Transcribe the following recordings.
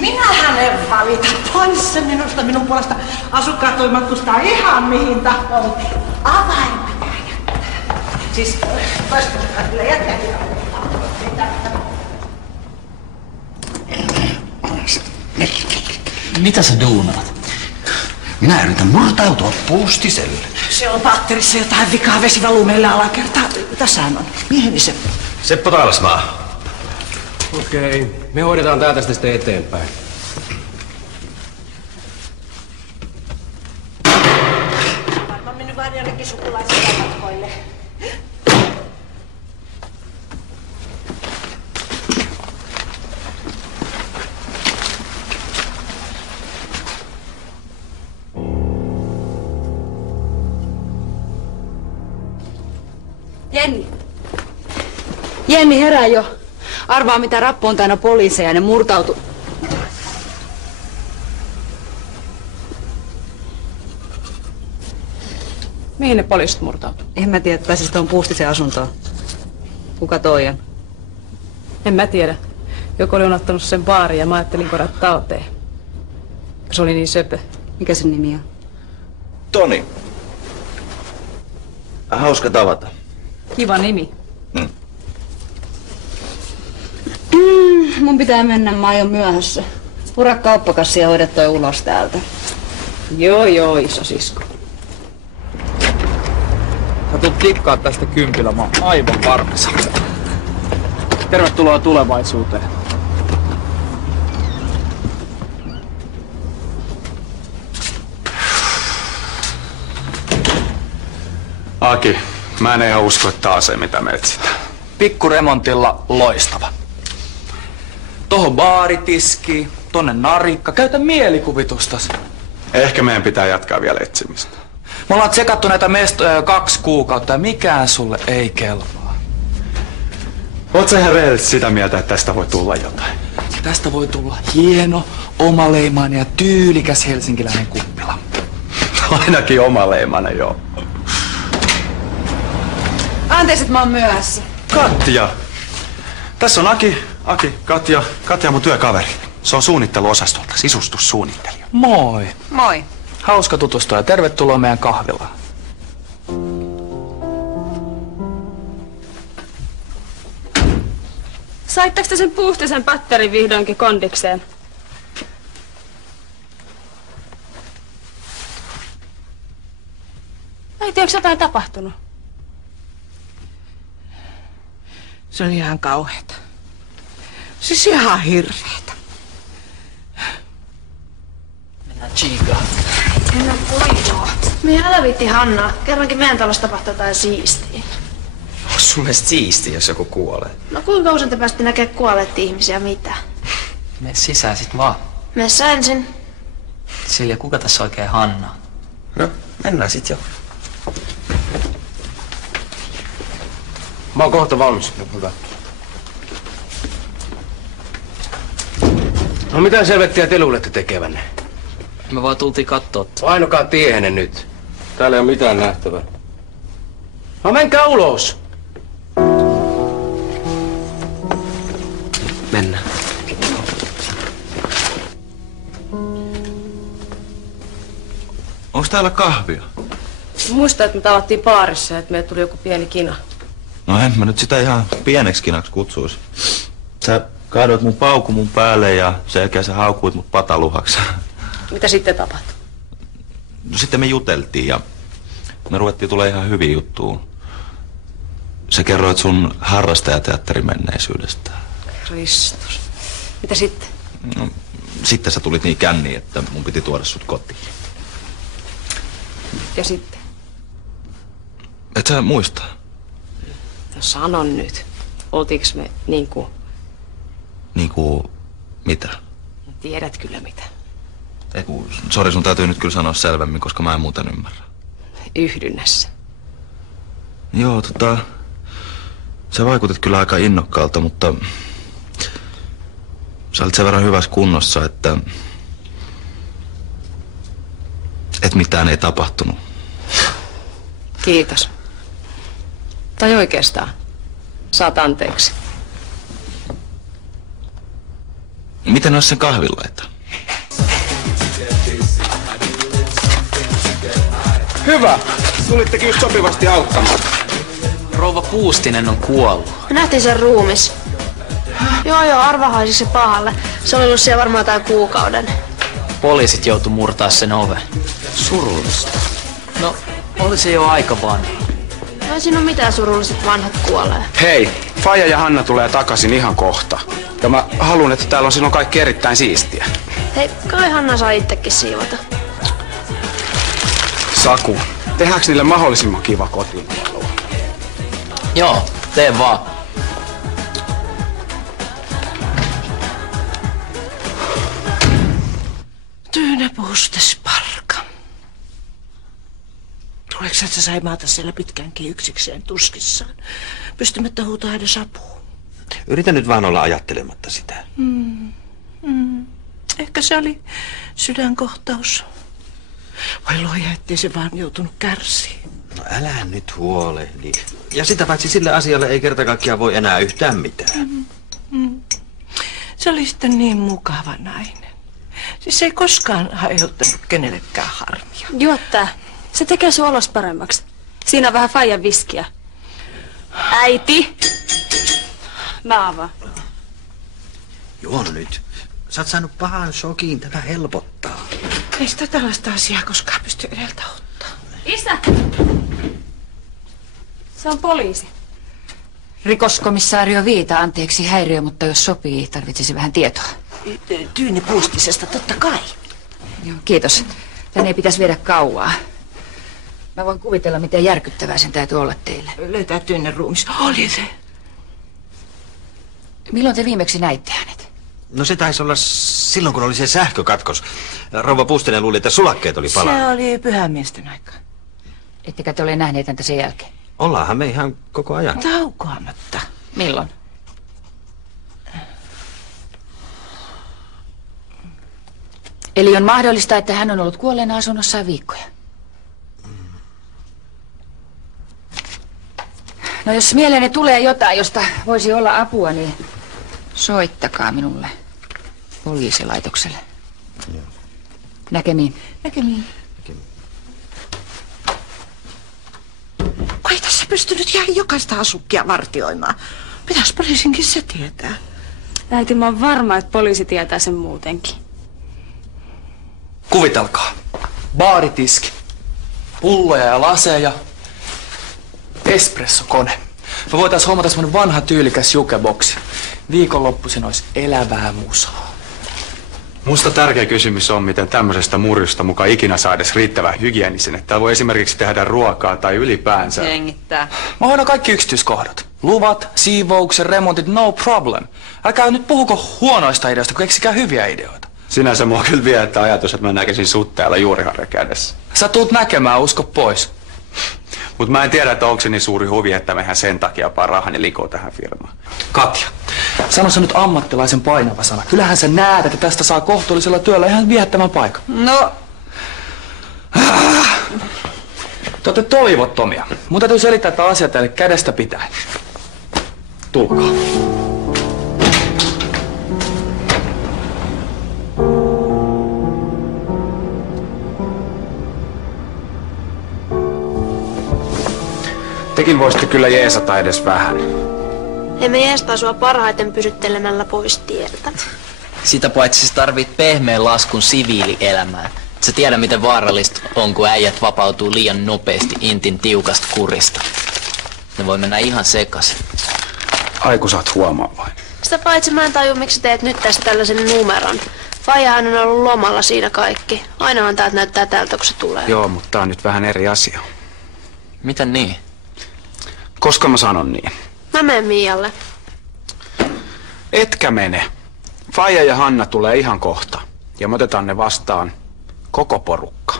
Minähän en valita. Pois se minusta, minun puolesta. Asukkaat voi matkustaa ihan mihin tahtoo. Avain pitää jättää. Siis toista kyllä jättääkin. Mitä sä duunaat? Minä yritän murtautua puustiselle. Se on patterissa jotain vikaa, vesi valuu meillä alakertaa. Tässähän on mieheni Seppo. Seppo Taalasmaa. Okei, me hoidetaan täältä sitten eteenpäin. Varmaan mennyt vaan jonnekin sukulaisille matkoille. Jenni! Jenni, herää jo. Arvaa, mitä rappu on täynnä poliiseja, ne murtautu. Mihin ne poliisit murtautuu? En mä tiedä, pääsis tuon Puustisen asuntoon. Kuka toi on? En mä tiedä. Joku oli unohtanut sen baariin ja mä ajattelin korjata talteen. Se oli niin söpö. Mikä sen nimi on? Toni. Hauska tavata. Kiva nimi. Mun pitää mennä, mä oon jo myöhässä. Pura kauppakassi ja hoida toi ulos täältä. Joo, iso sisko. Sä tulet tikkaa tästä kympillä, mä oon aivan varmissa. Tervetuloa tulevaisuuteen. Aki, mä en ihan usko, että taas ei mitä me etsitään. Pikkuremontilla loistava. Tohon baaritiski, tonne narikka. Käytä mielikuvitustas. Ehkä meidän pitää jatkaa vielä etsimistä. Me ollaan tsekattu näitä mestoja jo 2 kuukautta ja mikään sulle ei kelpaa. Oot sä ihan rehellisesti sitä mieltä, että tästä voi tulla jotain? Tästä voi tulla hieno, omaleimainen ja tyylikäs helsinkiläinen kuppila. Ainakin omaleimainen, joo. Anteeksi, että mä oon myöhässä. Katja! Tässä on Aki, Katja. Katja on mun työkaveri. Se on suunnitteluosastolta, sisustussuunnittelija. Moi. Moi. Hauska tutustua ja tervetuloa meidän kahvilaan. Saitteko te sen Puustisen patterin vihdoinkin kondikseen? Äiti, onko jotain tapahtunut? Se oli ihan kauheeta. Siis ihan hirveetä. Mennään chiikaan. Mennään poikaa. Me älä viitti Hanna. Kerrankin meidän talossa tapahtuu jotain siistiä. Onko sun mielestä siistiä, jos joku kuolee? No kuinka usein te pääsitte näkemään kuolleet ihmisiä mitä? Mene sisään sit vaan. Mene sä ensin. Silja, kuka tässä oikein Hanna? No, mennään sit jo. Mä oon kohta valmis. Hyvä. No mitä selvettiä te luulette tekevänne? Me vaan tultiin kattoo. Painokaa tiehenne nyt. Täällä ei ole mitään nähtävää. No menkää ulos. Mennään. Onks täällä kahvia? Muista, että me tavattiin baarissa ja että meille tuli joku pieni kina. No en mä nyt sitä ihan pieneksi kinaksi kutsuis. Sä kaadoit mun paukun mun päälle ja sen jälkeen sä haukuit mut pataluhaksi. Mitä sitten tapahtui? No sitten me juteltiin ja me ruvettiin tulee ihan hyviä juttuun. Sä kerroit sun harrastajateatterin menneisyydestä. Kristus. Mitä sitten? No, sitten sä tulit niin känniin, että mun piti tuoda sut kotiin. Ja sitten? Et sä muista? No sano nyt. Oltiinko me niinku... Niinku... mitä? Tiedät kyllä mitä. Sori, sun täytyy nyt kyllä sanoa selvemmin, koska mä en muuten ymmärrä. Yhdynnässä. Joo, sä vaikutit kyllä aika innokkaalta, mutta... Sä olit sen verran hyvässä kunnossa, että mitään ei tapahtunut. Kiitos. Tai oikeastaan. Saat anteeksi. Miten olisi sen kahvilaita? Hyvä! Tulittekin just sopivasti auttamaan. Rouva Puustinen on kuollut. Me nähtiin sen ruumis. Joo, arva haisiksi se pahalle. Se oli ollut siellä varmaan jotain kuukauden. Poliisit joutu murtaa sen oven. Surullista. No, oli se jo aika vanha. No ei siinä ole mitään surulliset vanhat kuolee. Hei, Faija ja Hanna tulee takaisin ihan kohta. Ja mä haluan, että täällä on silloin kaikki erittäin siistiä. Hei, kai Hanna saa itsekin siivota. Saku, tehdäänkö niille mahdollisimman kiva kotiinpaluu? Joo, tee vaan. Tyynä puustes parka. Tuleeko sä saimata siellä pitkäänkin yksikseen tuskissaan, pystymättä huutaa edes apua? Yritän nyt vaan olla ajattelematta sitä. Ehkä se oli sydänkohtaus. Vai luoja, ettei se vaan joutunut kärsiin. No älä nyt huolehdi. Ja sitä paitsi sille asialle ei kerta kaikkiaan voi enää yhtään mitään. Se oli sitten niin mukava nainen. Siis ei koskaan aiheuttanut kenellekään harmia. Juo tää. Se tekee sun olos paremmaksi. Siinä on vähän faijan viskiä. Äiti! Mä avaan. Juo nyt. Sä oot saanut pahan shokin, tätä helpottaa. Ei sitä tällaista asiaa koskaan pysty edeltä ottaa. Isä! Se on poliisi. Rikoskomissario Viita, anteeksi häiriö, mutta jos sopii, tarvitsisi vähän tietoa. Tyyni Puustisesta, totta kai. Joo, kiitos. Tän ei pitäisi viedä kauaa. Mä voin kuvitella, miten järkyttävää sen täytyy olla teille. Löytää Tyynen ruumis. Oli se. Milloin te viimeksi näitte hänet? No se taisi olla silloin, kun oli se sähkökatkos. Rouva Puustinen luuli, että sulakkeet oli palannut. Se oli pyhäinmiesten aikaa. Ettekä te ole nähneet häntä sen jälkeen? Ollaanhan me ihan koko ajan. Taukoamatta. Milloin? Eli on mahdollista, että hän on ollut kuolleena asunnossaan viikkoja. No jos mieleeni tulee jotain, josta voisi olla apua, niin soittakaa minulle poliisilaitokselle. Joo. Näkemiin. Näkemiin. Ei tässä pystynyt jää jokaista asukkia vartioimaan. Pitäis poliisinkin se tietää. Äiti, mä oon varma, että poliisi tietää sen muutenkin. Kuvitelkaa. Baaritiski. Pulloja ja laseja. Espressokone. Me voitais hommata semmonen vanha tyylikäs jukeboksi. Viikonloppuisin olisi elävää musaa. Musta tärkeä kysymys on, miten tämmöisestä murjusta mukaan ikinä saa edes riittävän hygienisen, että täällä voi esimerkiksi tehdä ruokaa tai ylipäänsä. Hengittää. Mä hoidan kaikki yksityiskohdat. Luvat, siivouksen, remontit, no problem. Älkää nyt puhuko huonoista ideoista, kun keksikää hyviä ideoita. Sinänsä mua kyllä viettää ajatus, että mä näkisin sut täällä juuriharja kädessä. Sä tuut näkemään, usko pois. Mut mä en tiedä, että onko se niin suuri huvi, että mehän sen takia vaan rahani likoo tähän firmaan. Katja, sano se nyt ammattilaisen painava sana. Kyllähän sä näet, että tästä saa kohtuullisella työllä ihan viehättävän paikan. No. Te ootte toivottomia. Mun täytyy selittää tätä asiaa teille kädestä pitäen. Tulkaa. Tekin voisitte kyllä jeesata edes vähän. Emme jeestaa sua parhaiten pysyttelemällä pois tieltä. Sitä paitsi sä tarvit pehmeän laskun siviilielämään. Sä tiedä, miten vaarallista on, kun äijät vapautuu liian nopeasti intin tiukasta kurista. Ne voi mennä ihan sekaisin. Aiku saat huomaavain. Sitä paitsi mä en tajua, miksi teet nyt tästä tällaisen numeron. Faijahan on ollut lomalla siinä kaikki. Ainahan täältä näyttää tältä, kun se tulee. Joo, mutta tää on nyt vähän eri asia. Miten niin? Koska mä sanon niin? Mä menen Mialle. Etkä mene. Faija ja Hanna tulee ihan kohta. Ja me otetaan ne vastaan koko porukka.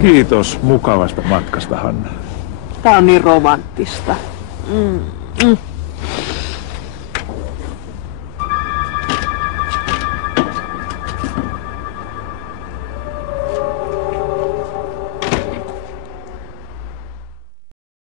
Kiitos mukavasta matkasta, Hanna. Tää on niin romanttista.